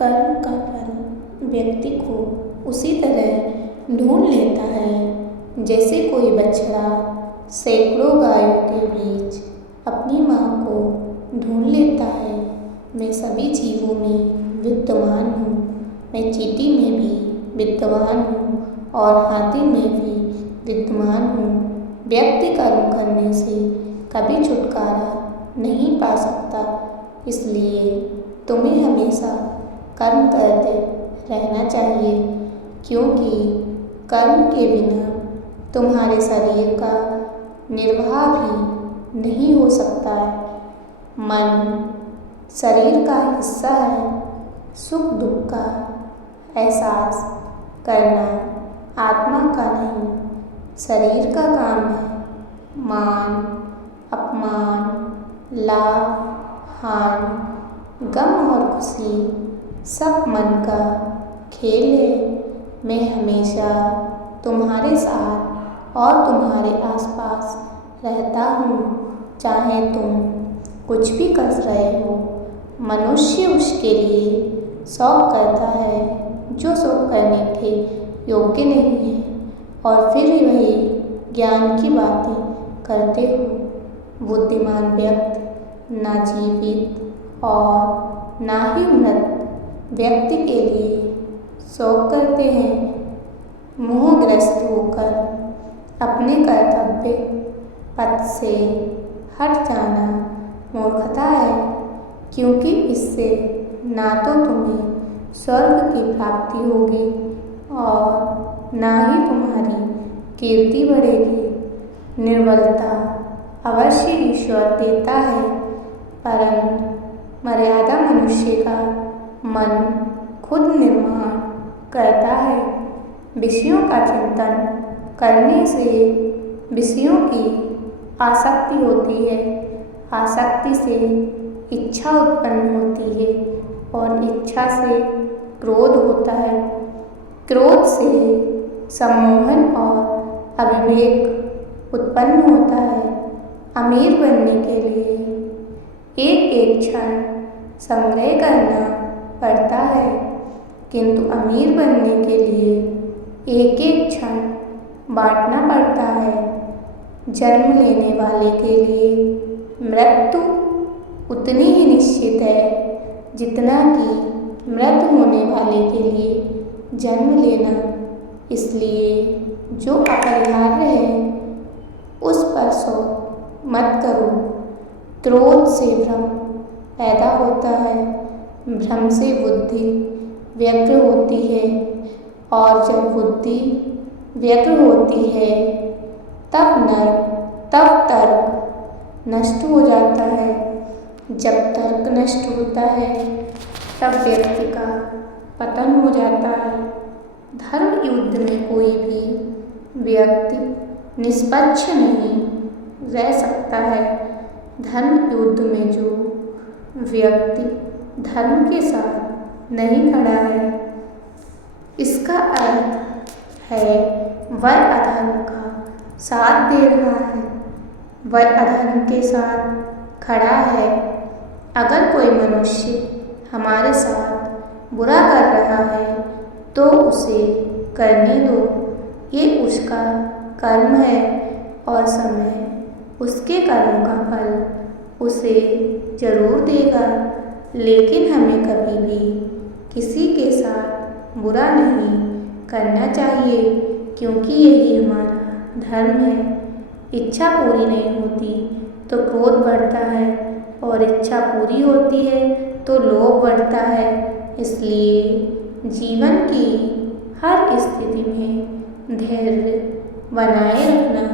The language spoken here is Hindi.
कर्म का फल व्यक्ति को उसी तरह ढूंढ लेता है जैसे कोई बछड़ा सैकड़ों गायों के बीच अपनी माँ को ढूंढ लेता है। मैं सभी जीवों में विद्यमान हूँ, मैं चींटी में भी विद्यमान हूँ और हाथी में भी विद्यमान हूँ। व्यक्ति कर्म करने से कभी छुटकारा नहीं पा सकता, इसलिए तुम्हें हमेशा कर्म करते रहना चाहिए, क्योंकि कर्म के बिना तुम्हारे शरीर का निर्वाह भी नहीं हो सकता है। मन शरीर का हिस्सा है, सुख दुख का एहसास करना आत्मा का नहीं, शरीर का काम है। मान अपमान, लाभ हानि, गम और खुशी सब मन का खेल है। मैं हमेशा तुम्हारे साथ और तुम्हारे आसपास रहता हूँ, चाहे तुम कुछ भी कर रहे हो। मनुष्य उसके लिए शौक करता है जो शौक करने के योग्य नहीं है, और फिर भी वही ज्ञान की बातें करते हो। बुद्धिमान व्यक्ति ना जीवित और ना ही मृत व्यक्ति के लिए शौक करते हैं। मोहग्रस्त होकर अपने कर्तव्य पथ से हट जाना मूर्खता है, क्योंकि इससे ना तो तुम्हें स्वर्ग की प्राप्ति होगी और ना ही तुम्हारी कीर्ति बढ़ेगी। निर्बलता अवश्य ईश्वर देता है, परंतु मर्यादा मनुष्य का मन खुद निर्माण करता है। विषयों का चिंतन करने से विषयों की आसक्ति होती है, आसक्ति से इच्छा उत्पन्न होती है और इच्छा से क्रोध होता है, क्रोध से सम्मोहन और अविवेक उत्पन्न होता है। अमीर बनने के लिए एक एक क्षण संग्रह करना पड़ता है, किंतु अमीर बनने के लिए एक एक क्षण बांटना पड़ता है। जन्म लेने वाले के लिए मृत्यु उतनी ही निश्चित है जितना कि मृत होने वाले के लिए जन्म लेना। इसलिए जो अपरिहार्य है उस पर शौक मत करो। क्रोध से भ्रम पैदा होता है, भ्रम से बुद्धि व्यग्र होती है, और जब बुद्धि व्यग्र होती है तब तर्क नष्ट हो जाता है। जब तर्क नष्ट होता है तब व्यक्ति का पतन हो जाता है। धर्म युद्ध में कोई भी व्यक्ति निष्पक्ष नहीं रह सकता है। धर्म युद्ध में जो व्यक्ति धर्म के साथ नहीं खड़ा है, इसका अर्थ है वह अधर्म का साथ दे रहा है, वह अधर्म के साथ खड़ा है। अगर कोई मनुष्य हमारे साथ बुरा कर रहा है तो उसे करने दो, ये उसका कर्म है और समय उसके कर्म का फल उसे जरूर देगा। लेकिन हमें कभी भी किसी के साथ बुरा नहीं करना चाहिए, क्योंकि यही हमारा धर्म है। इच्छा पूरी नहीं होती तो क्रोध बढ़ता है, और इच्छा पूरी होती है तो लोभ बढ़ता है। इसलिए जीवन की हर स्थिति में धैर्य बनाए रखना